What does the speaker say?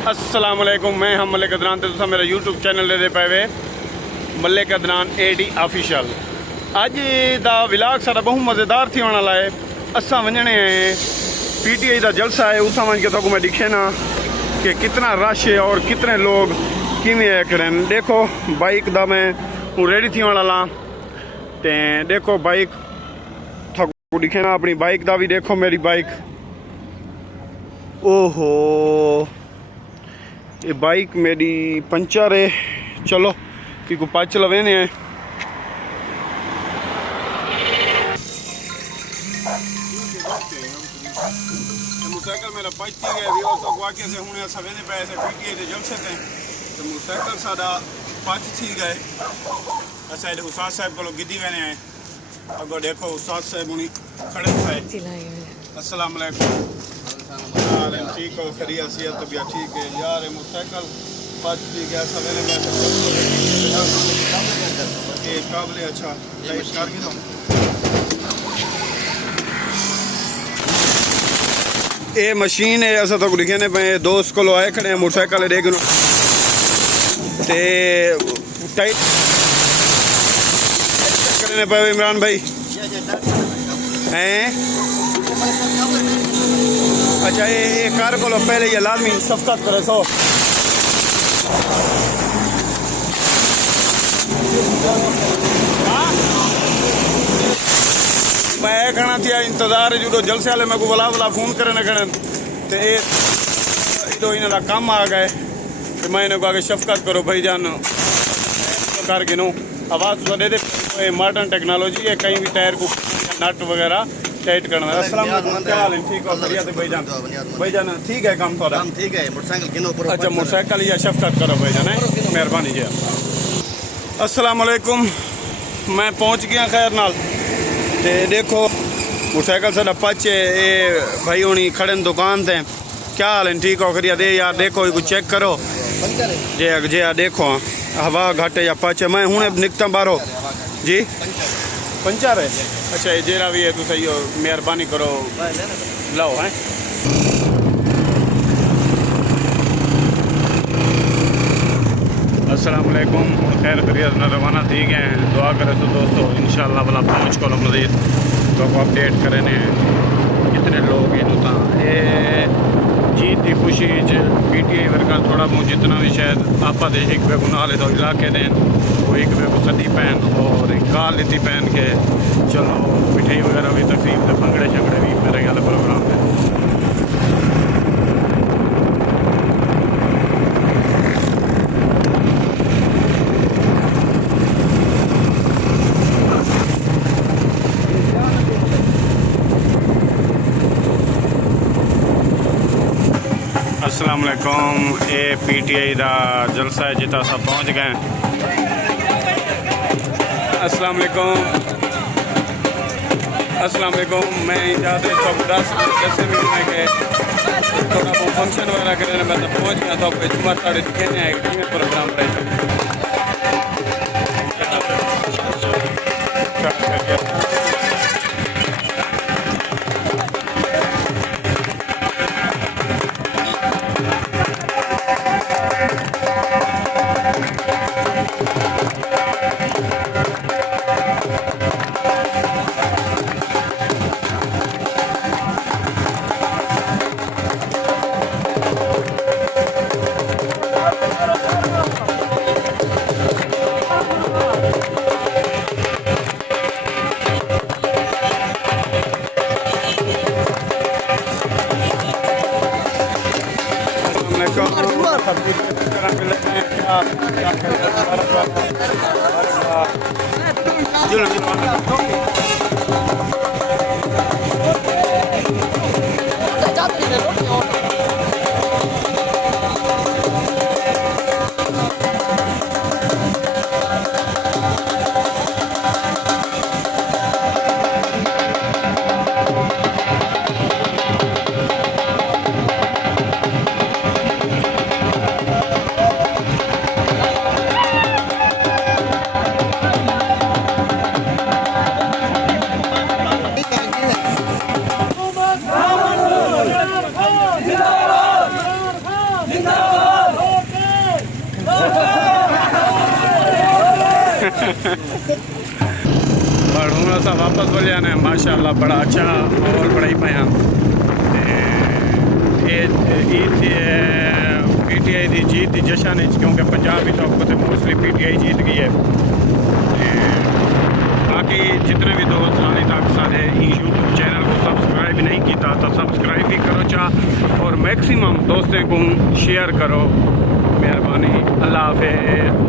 अस्सलामुअलैकुम, मैं हम मलिक अदनान तुसा मेरा यूट्यूब चैनल दे पे वे मलिक अदनान AD ऑफिशियल। अज दा विलाग सारा बहुत मज़ेदार थी होने वाला है। असा वजने PTI का जलसा है, उस वज के तो मैं दिखे ना कि कितना रश है और कितने लोग किमें करें। देखो बाइक दा मैं हूँ रेडी थी होने वाला, तो देखो बाइक थको दिखे ना, अपनी बाइक दा भी देखो, मेरी बाइक ओहो ये बाइक मेरी पंचर है। चलो कि पाच लवेने हैं। मोटरसाइकिल मेरा पचती गया भी और वाक्य से हूँ सवेने पे ऐसे PTI के जलसे थे तो मोटरसाइकिल सादा पच थी गए। असा उस्ताद साहब को गिद्दी वेने आए। अगो देखो उस्ताद साहब उन्हीं खड़े थे। अस्सलाम वालेकुम। ठीक हो, खरी हसीयत तबियत ठीक है यार। मोटरसाइकिल पच थी गया सवेरे में काबले। अच्छा लाइट कर के ये मशीन है असा तो लिखे ने पे दोस्त को आए खड़े मोटरसाइकिल देख ते टाइट करने पे इमरान भाई हैं। अच्छा ये कार को पहले ये लाजमी सफ्तात करे सो मैं कहना थी इंतजार जो जलसे वाले मेरे को बुला फोन करे न करें तो इन्हें काम आ गए तो मैं इन्हें आगे शफकत करो भाई जान कार के नो आवाज़ दे दे। मॉडर्न टेक्नोलॉजी है, कहीं भी टायर को नट वगैरह टाइट करना। अस्सलाम वालेकुम, क्या हाल है? ठीक हो, बढ़िया। तो भाईजान ठीक है, काम थोड़ा ठीक है। मोटरसाइकिल अच्छा मोटरसाइकिल या शफकत करो भाईजान, है मेहरबानी जी। अस्सलाम वालेकुम, मैं पहुंच गया खैर नाल। ते देखो मोटरसाइकिल साडा पच ये भाई होनी खड़े दुकान ते। क्या हाल है? ठीक हो, खरिया दे यार। देखो कुछ चेक करो जे देखो हवा घट या पच। मैं हूँ निकता बारो जी पंचर है। अच्छा ये जेरा भी है तो सही हो, मेहरबानी करो लो है। अस्सलाम वालेकुम, खैर खैरियत न रवाना थी गए। दुआ करे तो दोस्तों इंशाल्लाह भला पहुँच को मज़ीद तो अपडेट करें कितने लोग ये जीत की खुशी PTI वर्गा थोड़ा बहुत जितना भी शायद आपा दे एक वे गुना ले तो इलाके दें वो एक वे को सदी पहन और एक काल लेती पहन के चलो मिठाई वगैरह भी तकलीफ थे, भंगड़े शंगड़े भी मेरे ख्याल प्रोग्राम है। अस्सलाम वालेकुम, ये PTI का जलसा है जितना सब पहुँच गए। अस्सलाम वालेकुम, अस्सलाम वालेकुम। मैं जाते तो 10 मिनट में के थोड़ा बहुत फंक्शन वगैरह करने में पहुँच गया था। जुम्मा साढ़े दिखे आए प्रोग्राम रहे। पर हूँ अस वापस बोलिया ने माशाअल्लाह बड़ा अच्छा माहौल बनाई पाया। PTI की जीत की जशन क्योंकि पंजाब तो मोस्टली PTI जीत गई है। बाकी जितने भी दोस्त हाले तक सारे यूट्यूब चैनल को सब्सक्राइब नहीं किया तो सब्सक्राइब भी करो चाह और मैक्सिमम दोस्तों को शेयर करो। मेहरबानी। अल्लाह हाफिज़।